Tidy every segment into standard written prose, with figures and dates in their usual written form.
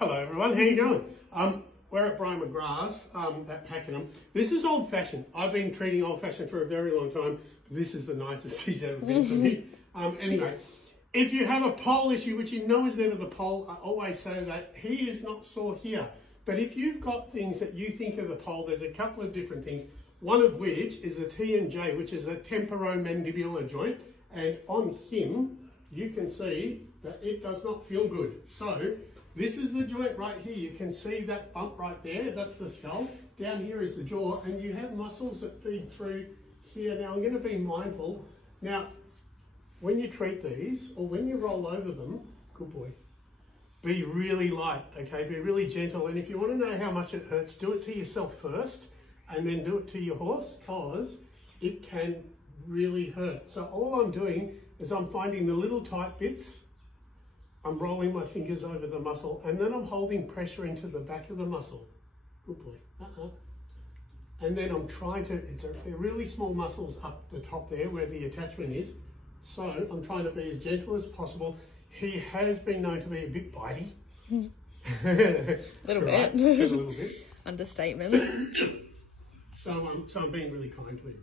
Hello everyone, how you going? We're at Brian McGrath's at Pakenham. This is old fashioned. I've been treating old fashioned for a very long time. This is the nicest he's ever been to me. Anyway, if you have a pole issue, which you know is never the pole, I always say that he is not sore here. But if you've got things that you think are the pole, there's a couple of different things. One of which is a T&J, which is a temporomandibular joint. And on him, you can see that it does not feel good. So this is the joint right here. You can see that bump right there. That's the skull. Down here is the jaw, and you have muscles that feed through here. Now I'm going to be mindful. Now, when you treat these, or when you roll over them, good boy, be really light, okay? Be really gentle. And if you want to know how much it hurts, do it to yourself first, and then do it to your horse, because it can really hurt. So all I'm doing is I'm finding the little tight bits. I'm rolling my fingers over the muscle, and then I'm holding pressure into the back of the muscle. Good boy. And then I'm trying to, they're really small muscles up the top there where the attachment is. So I'm trying to be as gentle as possible. He has been known to be a bit bitey. A little right? bit. A little bit. Understatement. So I'm being really kind to him.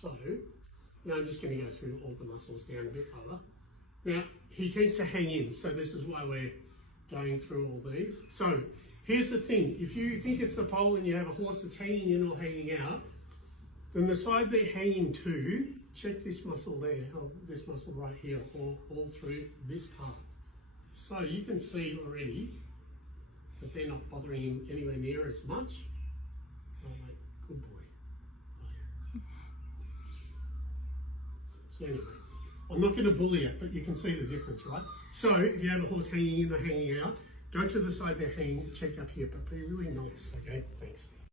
So now I'm just going to go through all the muscles down a bit further. Now, he tends to hang in, so this is why we're going through all these. So, here's the thing. If you think it's the pole and you have a horse that's hanging in or hanging out, then the side they're hanging to, check this muscle there, this muscle right here, all through this part. So, you can see already that they're not bothering him anywhere near as much. Oh, mate, good boy. Oh, yeah. So, anyway. I'm not going to bully it, but you can see the difference, right? So if you have a horse hanging in or hanging out, go to the side they're hanging, check up here, but be really nice, okay? Thanks.